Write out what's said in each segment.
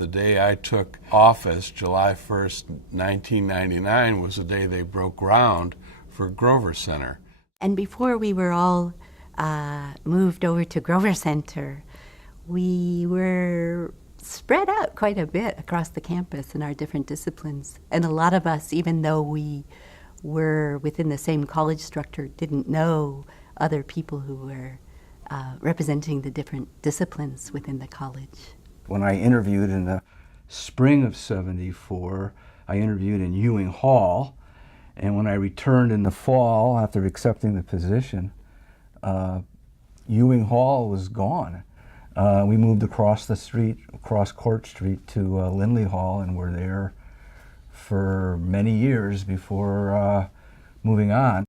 The day I took office, July 1st, 1999, was the day they broke ground for Grover Center. And before we were all moved over to Grover Center, we were spread out quite a bit across the campus in our different disciplines. And a lot of us, even though we were within the same college structure, didn't know other people who were representing the different disciplines within the college. When I interviewed in the spring of '74, I interviewed in Ewing Hall, and when I returned in the fall after accepting the position, Ewing Hall was gone. We moved across the street, across Court Street to Lindley Hall, and were there for many years before moving on.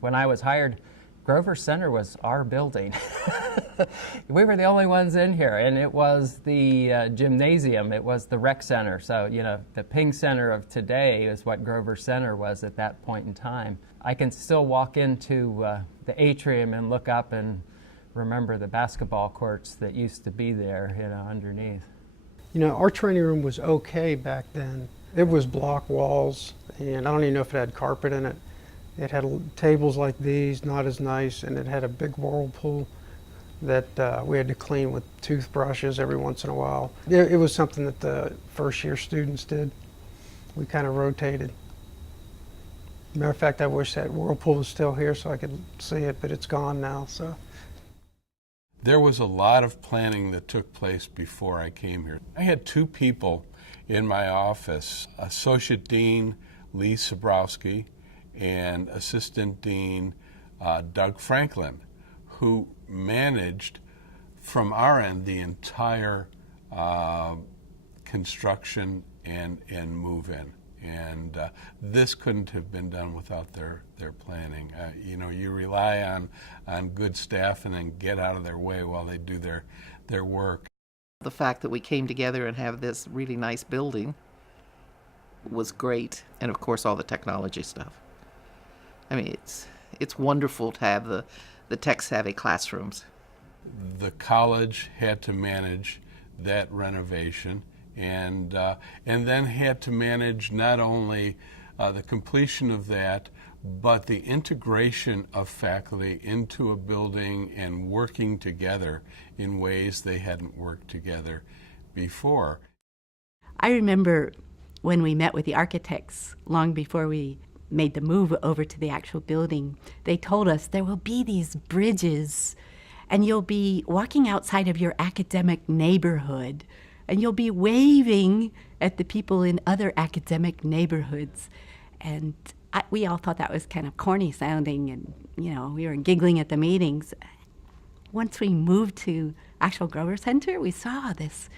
When I was hired, Grover Center was our building. We were the only ones in here, and it was the gymnasium, it was the rec center. So, you know, the Ping Center of today is what Grover Center was at that point in time. I can still walk into the atrium and look up and remember the basketball courts that used to be there, you know, underneath. You know, our training room was okay back then. It was block walls, and I don't even know if it had carpet in it. It had tables like these, not as nice, and it had a big whirlpool that we had to clean with toothbrushes every once in a while. It was something that the first year students did. We kind of rotated. Matter of fact, I wish that whirlpool was still here so I could see it, but it's gone now. So There was a lot of planning that took place before I came here. I had two people in my office, Associate Dean Lee Sabrowski and Assistant Dean Doug Franklin, who managed from our end the entire construction and move-in. And this couldn't have been done without their planning. You know, you rely on good staff and then get out of their way while they do their work. The fact that we came together and have this really nice building was great. And of course, all the technology stuff. I mean, it's wonderful to have the tech-savvy classrooms. The college had to manage that renovation, and then had to manage not only the completion of that, but the integration of faculty into a building and working together in ways they hadn't worked together before. I remember when we met with the architects long before we made the move over to the actual building, they told us there will be these bridges and you'll be walking outside of your academic neighborhood and you'll be waving at the people in other academic neighborhoods. And we all thought that was kind of corny sounding, and you know, we were giggling at the meetings. Once we moved to actual Grover Center, we saw this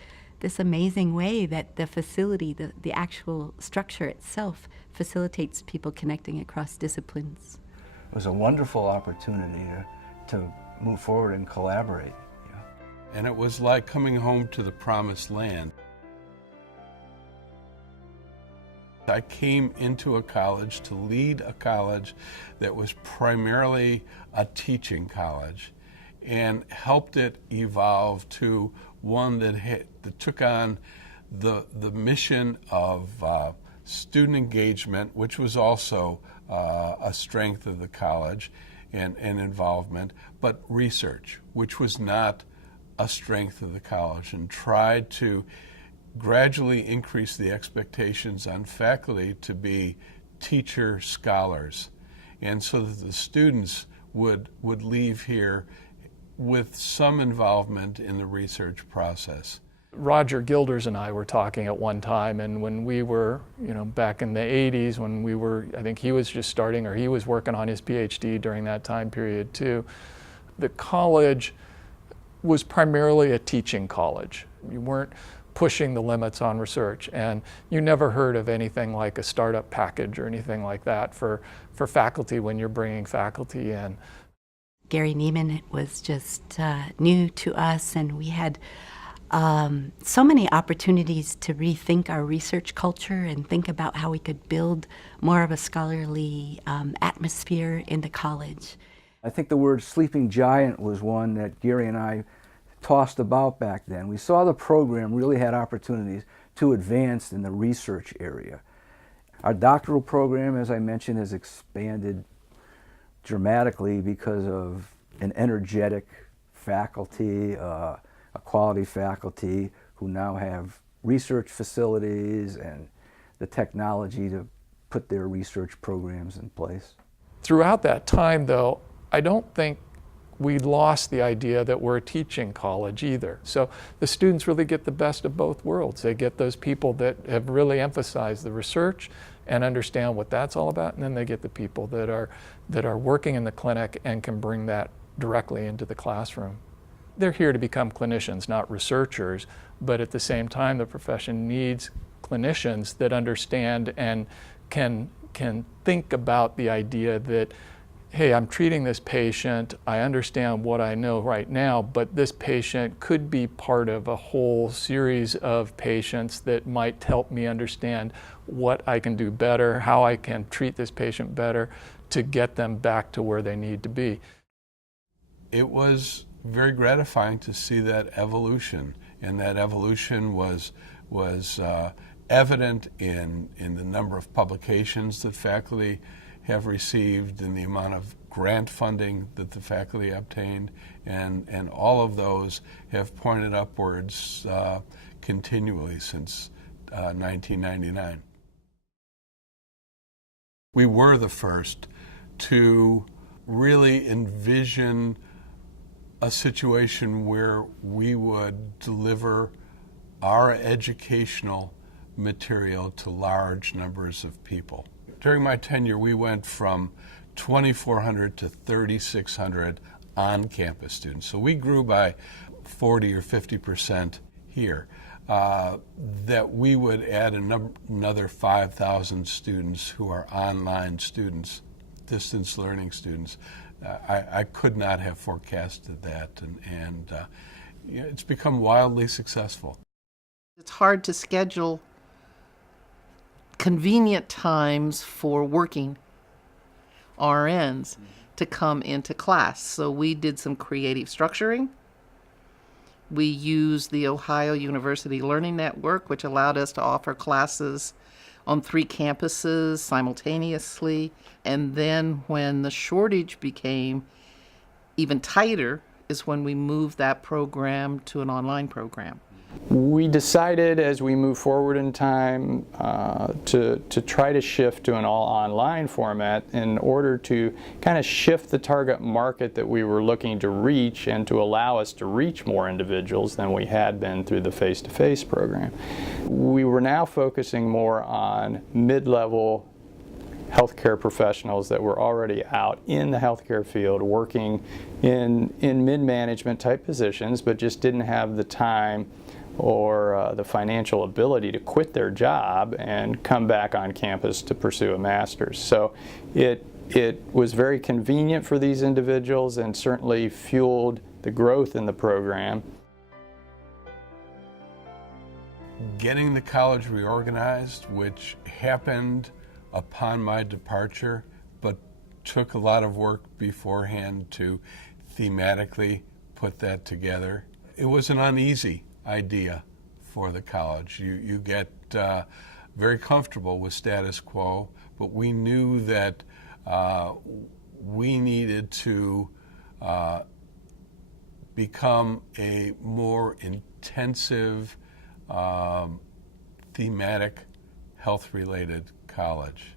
amazing way that the facility, the actual structure itself, facilitates people connecting across disciplines. It was a wonderful opportunity to move forward and collaborate. Yeah. And it was like coming home to the promised land. I came into a college to lead a college that was primarily a teaching college and helped it evolve to one that took on the mission of student engagement, which was also a strength of the college and involvement, but research, which was not a strength of the college, and tried to gradually increase the expectations on faculty to be teacher scholars, and so that the students would leave here with some involvement in the research process. Roger Gilders and I were talking at one time, and when we were, back in the 80s, when we were, I think he was just starting, or he was working on his PhD during that time period too, the college was primarily a teaching college. You weren't pushing the limits on research, and you never heard of anything like a startup package or anything like that for faculty when you're bringing faculty in. Gary Neiman was just new to us, and we had so many opportunities to rethink our research culture and think about how we could build more of a scholarly atmosphere in the college. I think the word sleeping giant was one that Gary and I tossed about back then. We saw the program really had opportunities to advance in the research area. Our doctoral program, as I mentioned, has expanded dramatically because of an energetic faculty, a quality faculty who now have research facilities and the technology to put their research programs in place. Throughout that time, though, I don't think we lost the idea that we're a teaching college either. So the students really get the best of both worlds. They get those people that have really emphasized the research and understand what that's all about, and then they get the people that are working in the clinic and can bring that directly into the classroom. They're here to become clinicians, not researchers, but at the same time the profession needs clinicians that understand and can think about the idea that, hey, I'm treating this patient, I understand what I know right now, but this patient could be part of a whole series of patients that might help me understand what I can do better, how I can treat this patient better to get them back to where they need to be. It was very gratifying to see that evolution, and that evolution was evident in the number of publications that faculty have received and the amount of grant funding that the faculty obtained, and all of those have pointed upwards continually since 1999. We were the first to really envision a situation where we would deliver our educational material to large numbers of people. During my tenure, we went from 2,400 to 3,600 on-campus students. So we grew by 40 or 50% here. That we would add another 5,000 students who are online students, distance learning students. I could not have forecasted that, and it's become wildly successful. It's hard to schedule convenient times for working RNs to come into class. So we did some creative structuring. We used the Ohio University Learning Network, which allowed us to offer classes on 3 campuses simultaneously. And then when the shortage became even tighter is when we moved that program to an online program. We decided as we move forward in time to try to shift to an all-online format in order to kind of shift the target market that we were looking to reach and to allow us to reach more individuals than we had been through the face-to-face program. We were now focusing more on mid-level healthcare professionals that were already out in the healthcare field working in mid-management type positions, but just didn't have the time or the financial ability to quit their job and come back on campus to pursue a master's. So it was very convenient for these individuals and certainly fueled the growth in the program. Getting the college reorganized, which happened upon my departure, but took a lot of work beforehand to thematically put that together. It was an uneasy idea for the college. You get very comfortable with status quo, but we knew that we needed to become a more intensive thematic health-related college.